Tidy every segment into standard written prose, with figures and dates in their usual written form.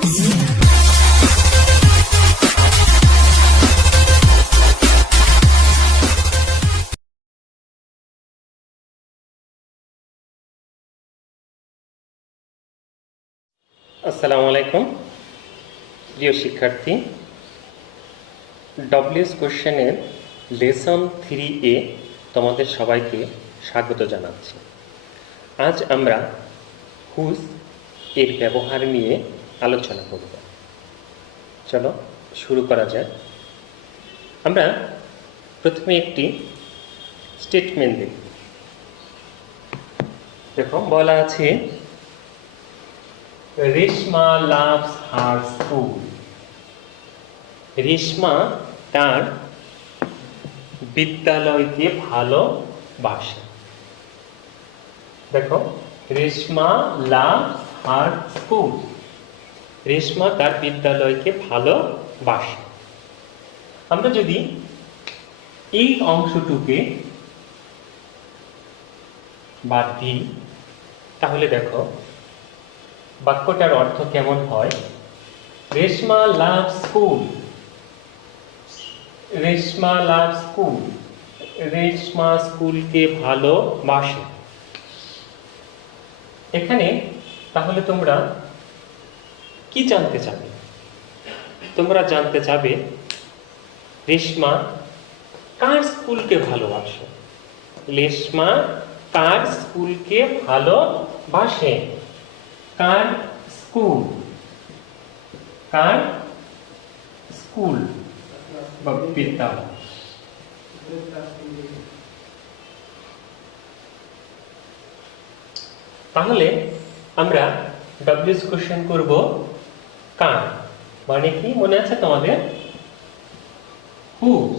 আসসালামু আলাইকুম প্রিয় শিক্ষার্থী, ডব্লিউএস কোশ্চেনের লেসন 3A তোমাদের সবাইকে স্বাগত জানাচ্ছি। আজ আমরা হুজ এর ব্যবহার নিয়ে আলোচনা করব। চলো শুরু করা যাক। আমরা প্রথমে একটি স্টেটমেন্ট দেখব। দেখো, বলা আছে Reshma loves her school. Reshma তার বিদ্যালয়কে ভালোবাসে। দেখো, Reshma loves her school. Reshma তার বিদ্যালয়কে ভালোবাসে। আমরা যদি এই অংশটুকে বাদ দিই তাহলে দেখো বাক্যটার অর্থ কেমন হয়। রেশমা লাভ স্কুল। রেশমা লাভ স্কুল। রেশমা স্কুলকে ভালোবাসে। এখানে তাহলে তোমরা কি জানতে চাবে? তোমরা জানতে চাবে রেশমা কার স্কুলকে ভালোবাসে। রেশমা কার স্কুলকে ভালোবাসে। কার স্কুল। কার স্কুল বা বিদ্যালয়। তাহলে আমরা ডব্লিউএস কোশ্চেন করব কার, মানে কি মনে আছে তোমাদের? Whose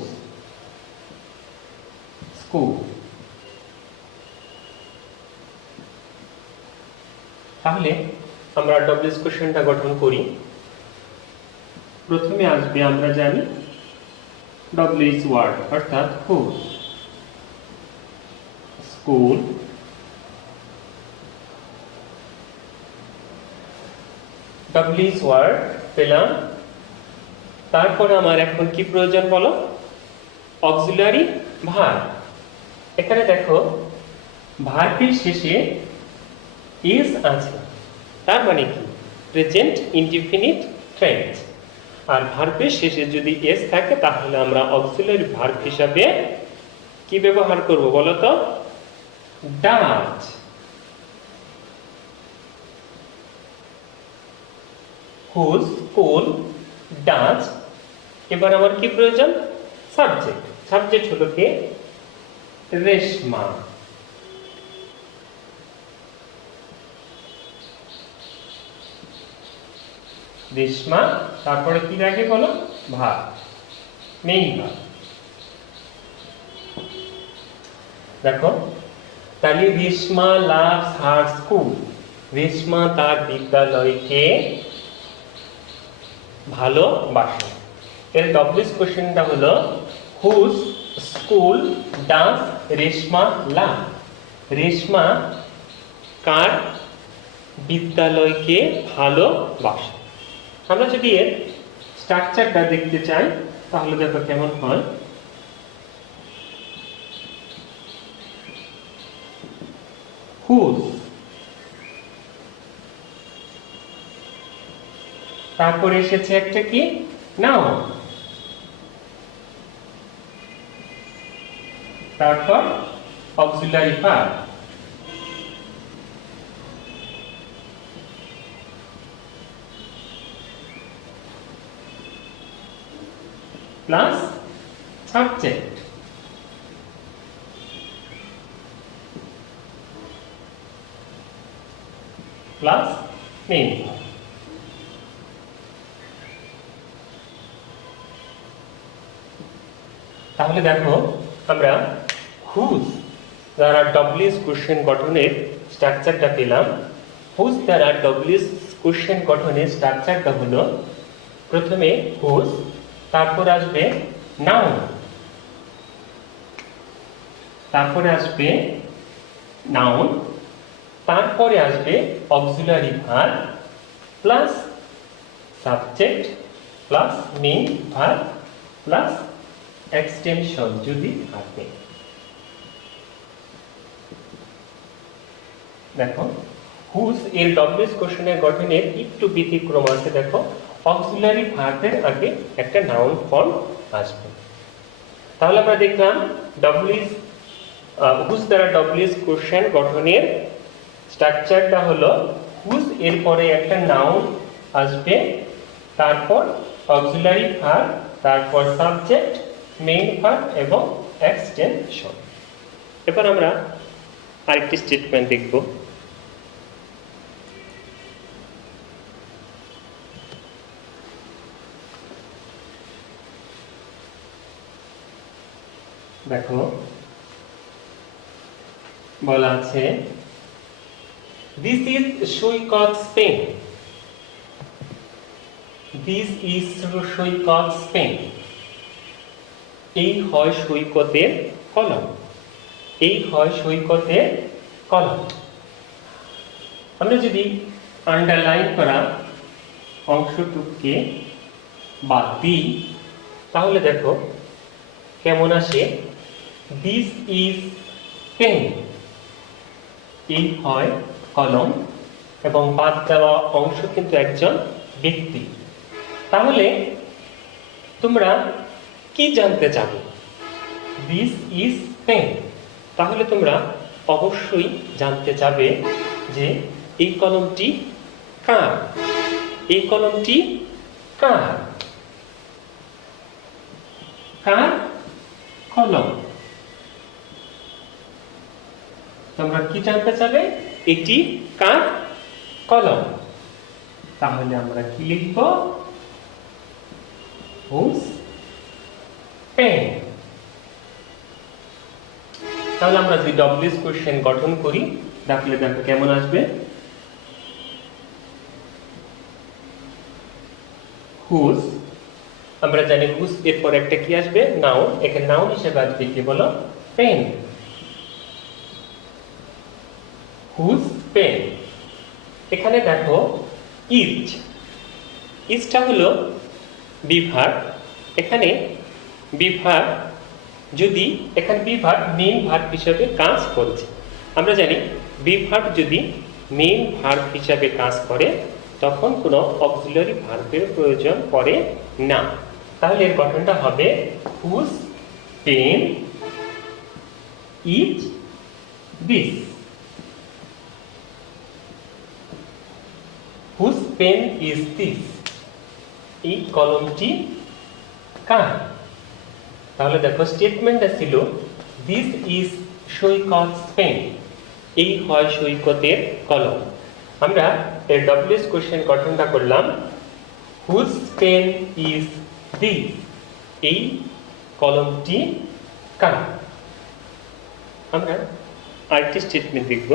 school. তাহলে আমরা ডব্লিউএস কোশ্চেনটা গঠন করি। প্রথমে আসবে, আমরা জানি ডব্লিউএস ওয়ার্ড অর্থাৎ হুজ স্কুল। ডব্লিউএস ওয়ার্ড পেলাম। তারপরে আমার এখন কি প্রয়োজন বলো? Auxiliary verb. এখানে দেখো ভার্বের শেষে ইজ আছে, তার মানে কি? Present indefinite tense. আর ভার্বের শেষে যদি এস থাকে তাহলে আমরা অক্সিলারি ভার্ব হিসাবে কি ব্যবহার করব বলো তো? ডাজ। Whose school does. এবার আমার কি প্রয়োজন? সাবজেক্ট। সাবজেক্ট হলো কে? রেশমা। রেশমা। তারপরে কি লাগে বলো? Verb, main verb. দেখো, তাহলে Reshma loves her school. Reshma তার বিদ্যালয়কে ভালোবাসে। এর ডব্লিউএস কোশ্চেনটা হলো হুজ স্কুল ডাজ রেশমা লাভ। রেশমা কার বিদ্যালয়কে ভালোবাসে। আমরা যদি এর স্ট্রাকচারটা দেখতে চাই তাহলে দেখো কেমন হয়। হুজ, তারপরে এসেছে একটা কি? নাউন। তারপর auxiliary verb. Plus subject. Plus main verb. তাহলে দেখো আমরা হুজ দ্বারা ডব্লিউএস কোশ্চেন গঠনের স্ট্রাকচারটা পেলাম। হুজ দ্বারা ডব্লিউএস কোশ্চেন গঠনের স্ট্রাকচারটা হলো প্রথমে হুজ, তারপর আসবে নাউন, তারপরে আসবে নাউন, তারপরে আসবে auxiliary verb plus subject plus main verb plus extension যদি থাকে। দেখো হুজ এর ডব্লিউএস কোশ্চেনের গঠনের একটু ব্যতিক্রম আছে। দেখো অক্সিলারি ভার্বের আগে একটা নাউন ফর্ম আসবে। তাহলে আমরা দেখলাম ডব্লিউএস হুজ দ্বারা ডব্লিউএস কোশ্চেন গঠনের স্ট্রাকচারটা হলো হুজ এর পরে একটা নাউন আসবে, তারপর অক্সিলারি ভার্ব, তারপর সাবজেক্ট, মেইন ভার্ব এবং এক্সটেনশন। এবার আমরা আরেকটি স্টেটমেন্ট দেখব। দেখো বলা আছে this is Saikat pen, this is Saikat pen. এই হয় সৈকতের কলম, এই হয় সৈকতের কলম। আমরা যদি আন্ডারলাইন করা অংশটুকুকে বাদ দিই তাহলে দেখো কেমন আসে, দিস ইজ পেন, এই হয় কলম, এবং বাদ দেওয়া অংশ কিন্তু একজন ব্যক্তি। তাহলে তোমরা কি জানতে চাবে? দিস ইজ পেন, তাহলে তোমরা অবশ্যই জানতে চাবে যে এই কলমটি কার, এই কলমটি কার, কার কলম। তোমরা কি জানতে চাবে? এটি কার কলম। তাহলে আমরা কি লিখব? Whose pen. তাহলে আমরা যদি ডব্লিউএস কোশ্চেন গঠন করি তাহলে দেখো কেমন আসবে। হুজ, আমরা জানি হুজ এরপর একটা কি আসবে? নাউন। এখানে নাউন হিসেবে আসবে কি বলো? পেন। Whose pen. এখানে দেখো ইজ, ইজটা হলো বিভার। এখানে বিভার যদি এখানে বিভার মেইন ভার্ব হিসেবে কাজ করছে। আমরা জানি বিভার যদি মেইন ভার্ব হিসেবে কাজ করে তখন কোনো অক্সিলারি ভার্বের প্রয়োজন পড়ে না। তাহলে এর গঠনটা হবে whose pen is this. Whose pen is this, এই কলমটি কার। তাহলে দেখো স্টেটমেন্টটা ছিল দিস ইজ সৈকত পেন, এই হয় সৈকতের কলম। আমরা এর ডব্লিউএস কোশ্চেন গঠনটা করলাম হুজ পেন ইজ দিস, এই কলমটি কার। আমরা আরেকটি স্টেটমেন্ট দেখব।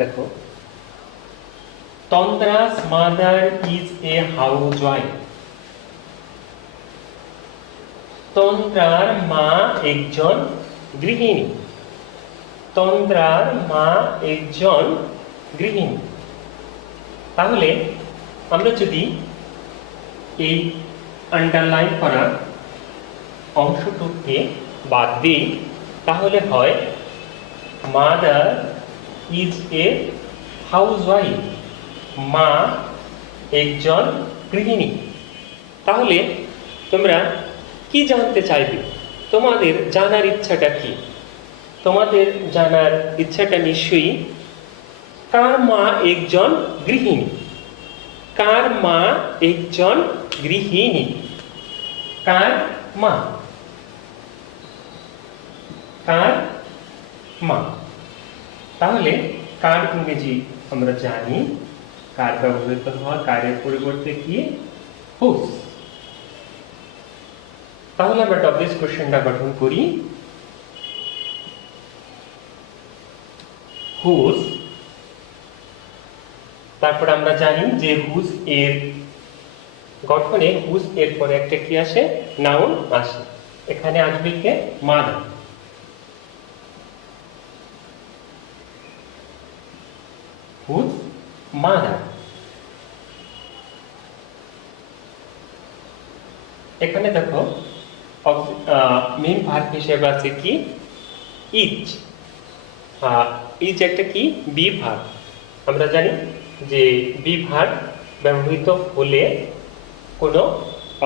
দেখো তন্দ্রা's mother is a housewife, তন্দ্রার মা একজন গৃহিণী, তন্দ্রার মা একজন গৃহিণী। তাহলে আমরা যদি এই আন্ডারলাইন করা অংশটুকুকে বাদ দিই তাহলে হয় মাদার ইজ এ হাউসওয়াইফ, মা একজন গৃহিণী। তাহলে তোমরা কি জানতে চাইবে? তোমাদের জানার ইচ্ছাটা কি? তোমাদের জানার ইচ্ছাটা নিশ্চয়ই কার মা একজন গৃহিণী, কার মা একজন গৃহিণী, কার মা, কার মা। তাহলে কার ইংরেজি আমরা জানি, কার ব্যবহৃত হওয়া, কারের পরিবর্তে কি? হুজ। তাহলে আমরা ডব্লিউএস কোশ্চেনটা গঠন করি হুজ। তারপর আমরা জানি যে হুজ এর গঠনে হুজ এর পরে একটা কি আসে, নাউন আসে। এখানে আসবে কে, মাদার। Whose mother. এখানে দেখো মেইন ভার্ব হিসেবে আছে কি, ইজ। ইজ একটা কি, বি ভার্ব। আমরা জানি যে বি ভার্ব ব্যবহৃত হলে কোনো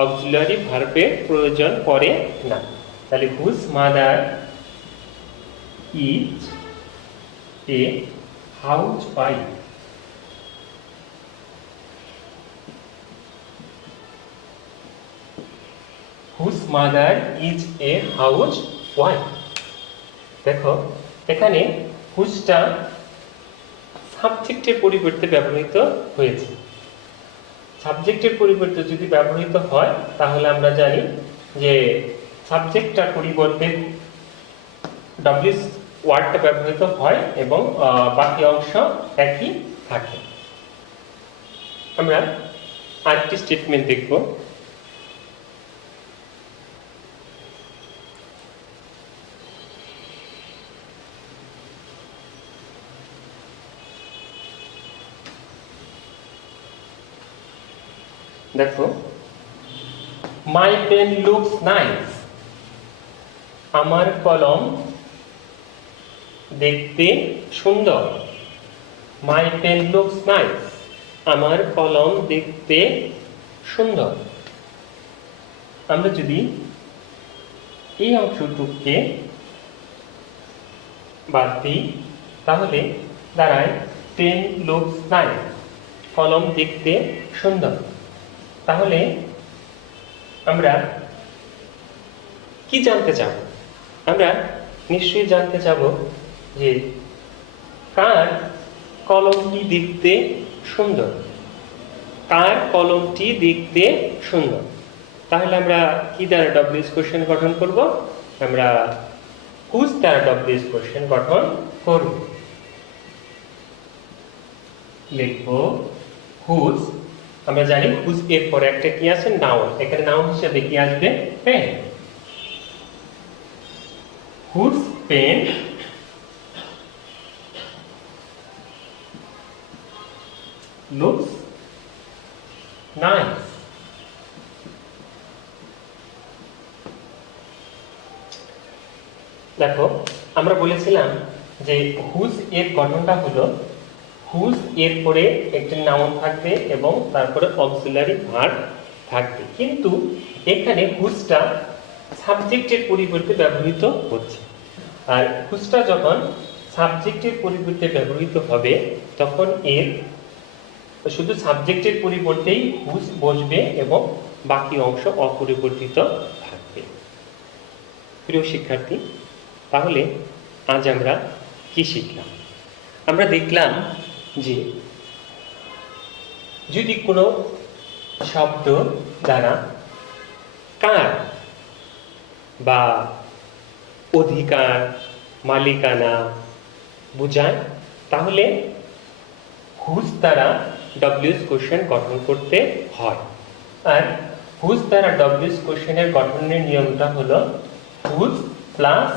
অক্সিলারি ভার্বের প্রয়োজন পড়ে না। তাহলে whose mother is a housewife. Whose mother is a housewife. দেখো এখানে হুজটা সাবজেক্টের পরিবর্তে ব্যবহৃত হয়েছে। সাবজেক্টের পরিবর্তে যদি ব্যবহৃত হয় তাহলে আমরা জানি যে সাবজেক্টটার পরিবর্তে ডব্লিউএস ওয়ার্ডটা ব্যবহৃত হয় এবং বাকি অংশ একই থাকে। আমরা আরেকটি স্টেটমেন্ট দেখব। দেখো, মাই পেন লুকস নাইস। আমার কলম দেখতে সুন্দর। My pen looks nice. আমার কলম দেখতে সুন্দর। আমরা যদি এই অংশটুকুকে বাদ দিই তাহলে দাঁড়ায় পেন লুকস নাইস, কলম দেখতে সুন্দর। তাহলে আমরা কি জানতে চাব? আমরা নিশ্চয়ই জানতে চাব যে কার কলমটি দেখতে সুন্দর, কার কলমটি দেখতে সুন্দর। তাহলে আমরা কি দ্বারা ডব্লিউএস কোশ্চেন গঠন করব? আমরা হুজ দ্বারা ডব্লিউএস কোশ্চেন গঠন করব। লিখব হুজ। আমরা জানি হুজ এর পরে একটা কি আছে, নাউন। এখানে নাউন হিসেবে কি আসবে, pen. Whose pen looks nice. দেখো আমরা বলেছিলাম যে হুজ এর গঠনটা হলো হুজ এর পরে একটা নাউন থাকবে এবং তারপরে অক্সিলারি ভার্ব থাকবে, কিন্তু এখানে হুজটা সাবজেক্টের পরিবর্তে ব্যবহৃত হচ্ছে। আর হুজটা যখন সাবজেক্টের পরিবর্তে ব্যবহৃত হবে তখন এর শুধু সাবজেক্টের পরিবর্তেই হুজ বসবে এবং বাকি অংশ অপরিবর্তিত থাকবে। প্রিয় শিক্ষার্থী, তাহলে আজ আমরা কি শিখলাম? আমরা দেখলাম যে যদি কোনো শব্দ দ্বারা কার বা অধিকার, মালিকানা বোঝায় তাহলে হুজ দ্বারা ডব্লিউএস কোশ্চেন গঠন করতে হয়। আর হুজ দ্বারা ডব্লিউএস কোশ্চেনের গঠনের নিয়মটা হলো হুজ প্লাস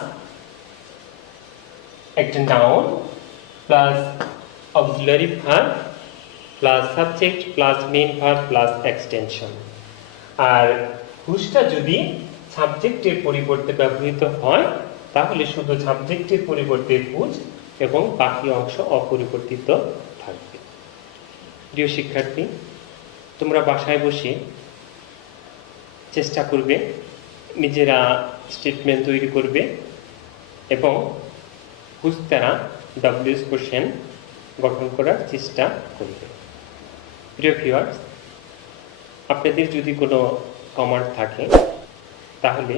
একটা noun plus auxiliary verb plus subject plus main verb plus extension. আর হুজটা যদি সাবজেক্টের পরিবর্তে ব্যবহৃত হয় তাহলে শুধু সাবজেক্টের পরিবর্তে হুজ এবং বাকি অংশ অপরিবর্তিত থাকবে। প্রিয় শিক্ষার্থী, তোমরা বাসায় বসে চেষ্টা করবে, নিজেরা স্টেটমেন্ট তৈরি করবে এবং হুজ দ্বারা ডব্লিউএস কোশ্চেন গঠন করার চেষ্টা করবে। প্রিয় ভিউয়ার্স, আপনাদের যদি কোনো কমেন্ট থাকে তাহলে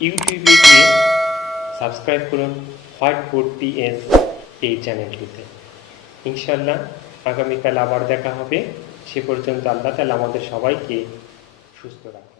ইউটিউবে গিয়ে সাবস্ক্রাইব করুন হোয়াইট বোর্ড টিএস এই চ্যানেলটিতে। ইনশাআল্লাহ আগামীকাল আবার দেখা হবে। সে পর্যন্ত আল্লাহ তাআলা আমাদের সবাইকে সুস্থ রাখুন।